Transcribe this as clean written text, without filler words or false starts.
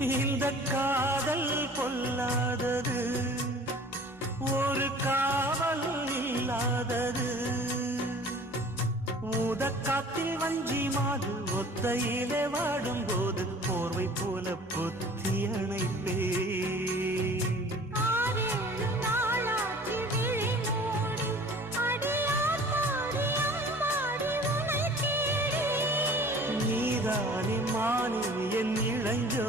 இந்த காதல் பொல்லாதது, ஒரு காவல் இல்லாதது. ஊதக்காத்தில் வஞ்சி மாது ஒத்தையிலே வாடும் போது போர்வை போல பொத்தி அணைப்பே. நீதானே மானே என் இளஞ்சோ